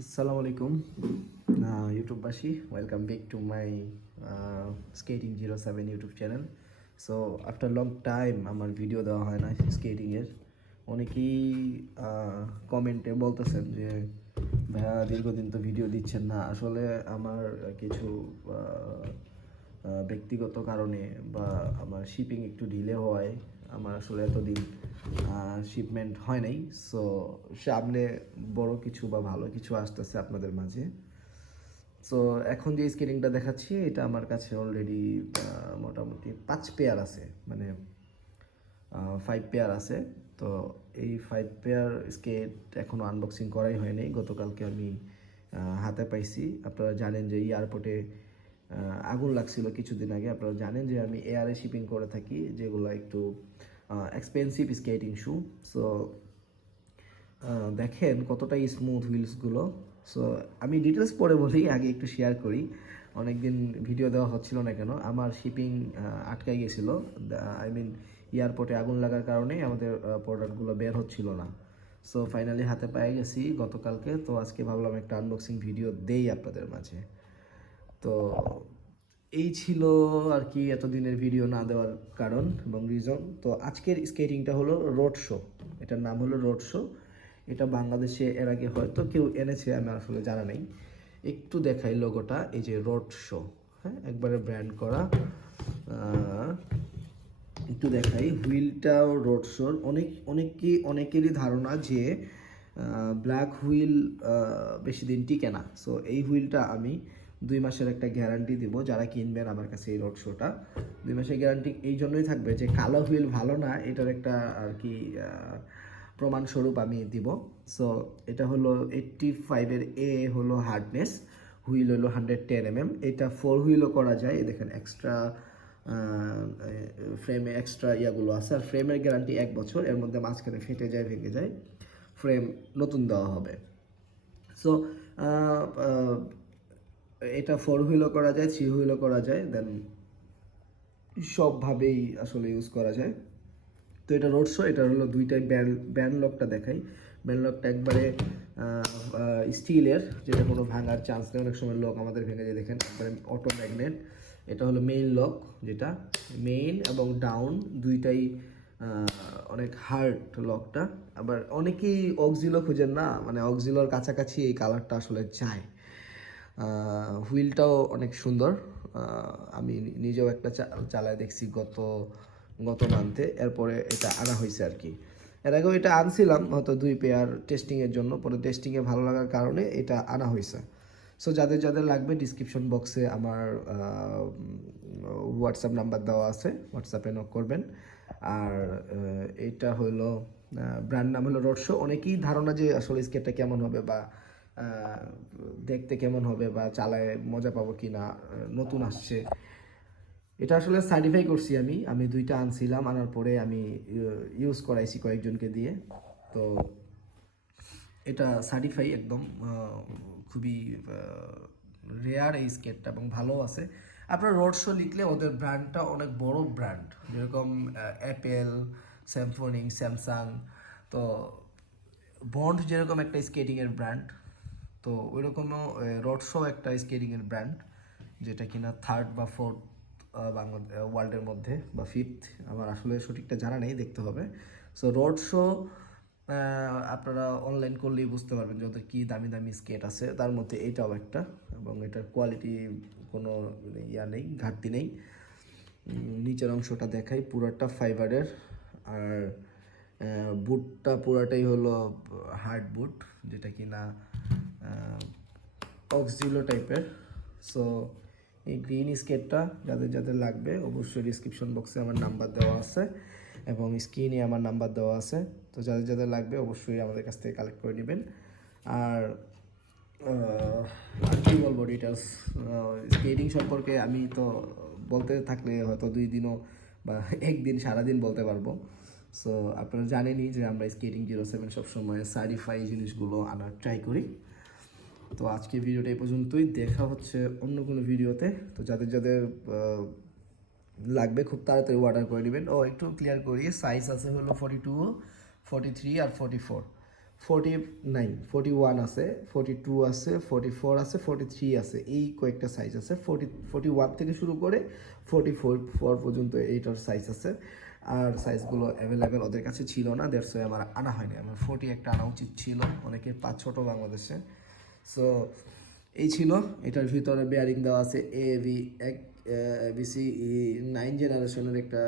আসসালামু আলাইকুম। ইউটিউববাসী welcome back to my skating zero seven YouTube channel so after long time আমার video দেওয়া হয় না স্কেটিংয়ের অনেকেই কমেন্টে বলতেছেন যে, ভাইয়া, দীর্ঘদিন তো ভিডিও দিচ্ছেন না। আসলে আমার কিছু ব্যক্তিগত কারণে বা আমার শিপিং একটু ডিলে হওয়ায় আমার আসলে এতদিন শিপমেন্ট হয় নাই। সো সামনে বড় কিছু বা ভালো কিছু আসতেছে আপনাদের মাঝে। সো এখন যে স্কেটিংটা দেখাচ্ছি, এটা আমার কাছে অলরেডি মোটামুটি পাঁচ পেয়ার আছে। মানে ফাইভ পেয়ার আছে। তো এই ফাইভ পেয়ার স্কেট এখনও আনবক্সিং করাই হয়নি গতকালকে আমি হাতে পাইছি। আপনারা জানেন যে এয়ারপোর্টে আগুন লাগছিল কিছুদিন আগে। আপনারা জানেন যে আমি এয়ারে শিপিং করে থাকি, যেগুলো একটু এক্সপেন্সিভ স্কেটিং শু সো দেখেন কতটা স্মুথ হুইলসগুলো সো আমি ডিটেলস পরে বলি, আগে একটু শেয়ার করি। অনেকদিন ভিডিও দেওয়া হচ্ছিল না কেন, আমার শিপিং আটকাই গেছিল। আই মিন এয়ারপোর্টে আগুন লাগার কারণে আমাদের প্রোডাক্টগুলো বের হচ্ছিল না। সো ফাইনালি হাতে পেয়ে গেছি গতকালকে। তো আজকে ভাবলাম একটা আনবক্সিং ভিডিও দেই আপনাদের মাঝে। তো এই ছিল আর কি এতদিনের ভিডিও না দেওয়ার কারণ এবং রিজন তো আজকের স্কেটিংটা হলো রোড শো এটার নাম হলো রোড শো এটা বাংলাদেশে এর আগে হয়তো কেউ এনেছে, আমি আসলে জানা নেই। একটু দেখাই লোগোটা এই যে রোড শো হ্যাঁ? একবারে ব্র্যান্ড করা। একটু দেখাই হুইলটাও রোড শোর অনেক, অনেকই, অনেকেরই ধারণা যে ব্ল্যাক হুইল বেশি দিন টিকে না। সো এই হুইলটা আমি দুই মাসের একটা গ্যারান্টি দিব, যারা কিনবেন আমার কাছে এই রোড শোটা দুই মাসের গ্যারান্টি এই জন্যই থাকবে যে কালো হুইল ভালো না, এটার একটা আর কি প্রমাণস্বরূপ আমি দিব। সো এটা হলো এইট্টি ফাইভের এ হলো হার্ডনেস হুইল হলো হান্ড্রেড টেন এম এম এটা ফোর হুইলও করা যায় দেখেন এক্সট্রা ফ্রেমে এক্সট্রা ইয়াগুলো আছে। আর ফ্রেমের গ্যারান্টি এক বছর, এর মধ্যে মাঝখানে ফেটে যায়, ভেঙে যায়। ফ্রেম নতুন দেওয়া হবে। সো এটা ফোর হুইলও করা যায় থ্রি হুইলও করা যায় দেন সবভাবেই আসলে ইউজ করা যায়। তো এটা রোড শো এটা হলো দুইটাই ব্যান্ড ব্যান্ড লকটা দেখাই। ব্যান্ড লকটা একবারে স্টিলের যেটা কোনো ভাঙার চান্স নেই। অনেক সময় লক আমাদের ভেঙে যায়, দেখেন, একবারে অটো ম্যাগনেট এটা হলো মেইন লক যেটা মেইন এবং ডাউন দুইটাই অনেক হার্ড লকটা আবার অনেকেই অক্সিলো খুঁজেন না মানে অক্সিলোর কাছাকাছি এই কালারটা আসলে চায় হুইলটাও অনেক সুন্দর। আমি নিজেও একটা চালায় দেখছি গত গত মান্থে এরপরে এটা আনা হয়েছে আর কি। এর আগেও এটা আনছিলাম, হয়তো দুই পেয়ার টেস্টিংয়ের জন্য। পরে টেস্টিংয়ে ভালো লাগার কারণে এটা আনা হয়েছে। সো যাদের যাদের লাগবে ডিসক্রিপশন বক্সে আমার হোয়াটসঅ্যাপ নাম্বার দেওয়া আছে। হোয়াটসঅ্যাপে নক করবেন। আর এটা হলো ব্র্যান্ড নাম হলো রোডশো অনেকেই ধারণা যে আসলে স্কেটটা কেমন হবে বা দেখতে কেমন হবে বা চালায় মজা পাবো কি না নতুন আসছে। এটা আসলে সার্টিফাই করছি আমি। আমি দুইটা আনছিলাম, আনার পরে আমি ইউজ করাইছি কয়েকজনকে দিয়ে। তো এটা সার্টিফাই একদম খুবই রেয়ার এই স্কেটটা এবং ভালো আছে। আপনার রোড শো লিখলে ওদের ব্র্যান্ডটা অনেক বড় ব্র্যান্ড যেরকম অ্যাপেল স্যামফোনিং স্যামসাং তো বন্ড যেরকম একটা স্কেটিংয়ের ব্র্যান্ড তো ওই রকমও রোড শো একটা স্কেটিংয়ের ব্র্যান্ড যেটা কিনা থার্ড বা ফোর্থ বাংলা ওয়ার্ল্ডের মধ্যে, বা ফিফথ আমার আসলে সঠিকটা জানা নেই, দেখতে হবে। সো রোড শো আপনারা অনলাইন করলেই বুঝতে পারবেন যে ওদের কী দামি দামি স্কেট আছে। তার মধ্যে এটাও একটা, এবং এটার কোয়ালিটি কোনো ইয়া নেই, ঘাটতি নেই। নিচের অংশটা দেখাই, পুরোটা ফাইবারের আর বুটটা পুরাটাই হলো, হার্ড বুট যেটা কিনা অক্সিলো টাইপের সো এই গ্রিন স্কেটটা যাদের যাদের লাগবে, অবশ্যই ডিসক্রিপশন বক্সে আমার নাম্বার দেওয়া আছে এবং স্ক্রিনে আমার নাম্বার দেওয়া আছে। তো যাদের যাদের লাগবে, অবশ্যই আমাদের কাছ থেকে কালেক্ট করে নেবেন। আর আর কি বলব ডিটেলস স্কেটিং সম্পর্কে আমি তো বলতে থাকলে হয়তো দুই দিনও বা একদিন, সারাদিন বলতে পারব। সো আপনারা জানেনই যে আমরা স্কেটিং জিরো সেভেন সবসময় সার্টিফাই জিনিসগুলো আনার ট্রাই করি। তো আজকে ভিডিওটা এই পর্যন্তই। দেখা হচ্ছে অন্য কোনো ভিডিওতে। তো যাদের যাদের লাগবে খুব তাড়াতাড়ি অর্ডার করে নেবেন। ও, একটু ক্লিয়ার করি সাইজ আছে হলো ফর্টি টু ফর্টি থ্রি আর forty four forty nine forty one আছে ফোরটি টু আছে ফোরটি ফোর আছে ফোরটি থ্রি আছে। এই কয়েকটা সাইজ আছে। ফোরটি ফোরটি ওয়ান থেকে শুরু করে ফোরটি ফোর ফোর পর্যন্ত এইটার সাইজ আছে। আর সাইজগুলো অ্যাভেলেবেল ওদের কাছে ছিল না দেড়শো আমার আনা হয়নি। আমার ফোরটি একটা আনা উচিত ছিল। অনেকের পাঁচ ছোটো বাংলাদেশে। সো এই ছিল। এটার ভিতরে বেয়ারিং দেওয়া আছে এ ভি এক বিসি নাইন জেনারেশনের একটা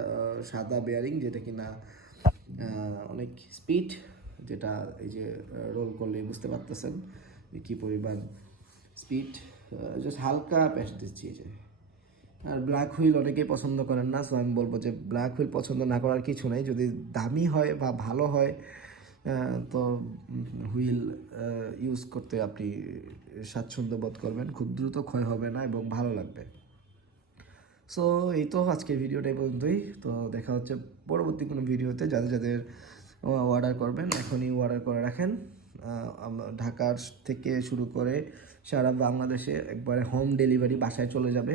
সাদা বেয়ারিং যেটা কিনা অনেক স্পিড যেটা এই যে রোল করলে বুঝতে পারতেছেন কী পরিমাণ স্পিড জাস্ট হালকা প্যাচ দিচ্ছি আর ব্ল্যাক হুইল অনেকেই পছন্দ করেন না সো আমি বলব যে ব্ল্যাক হুইল পছন্দ না করার কিছু নেই। যদি দামি হয় বা ভালো হয় তো হুইল ইউজ করতে আপনি স্বাচ্ছন্দ্য বোধ করবেন। খুব দ্রুত ক্ষয় হবে না এবং ভালো লাগবে। সো এই তো আজকের ভিডিওটা এই পর্যন্তই। তো দেখা হচ্ছে পরবর্তী কোনো ভিডিওতে যাদের যাদের অর্ডার করবেন, এখনই অর্ডার করে রাখেন। ঢাকার থেকে শুরু করে সারা বাংলাদেশে একবারে হোম ডেলিভারি বাসায় চলে যাবে।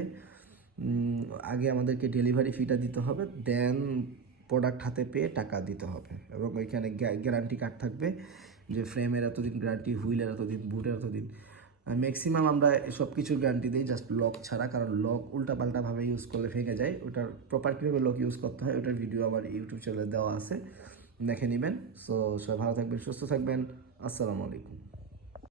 আগে আমাদেরকে ডেলিভারি ফিটা দিতে হবে। দেন প্রোডাক্ট হাতে পেয়ে টাকা দিতে হবে এবং ওইখানে গ্যারান্টি কার্ড থাকবে যে ফ্রেমের এতদিন গ্যারান্টি হুইলের এতদিন বুটের এতদিন। ম্যাক্সিমাম আমরা সব কিছুর গ্যারান্টি দিই জাস্ট লক ছাড়া, কারণ লক উল্টাপাল্টাভাবে ইউজ করলে ভেঙে যায়। ওটার প্রপার কীভাবে লক ইউজ করতে হয়, ওটার ভিডিও আমার ইউটিউব চ্যানেলে দেওয়া আছে। দেখে নেবেন। সো সবাই ভালো থাকবেন, সুস্থ থাকবেন। আসসালামু আলাইকুম।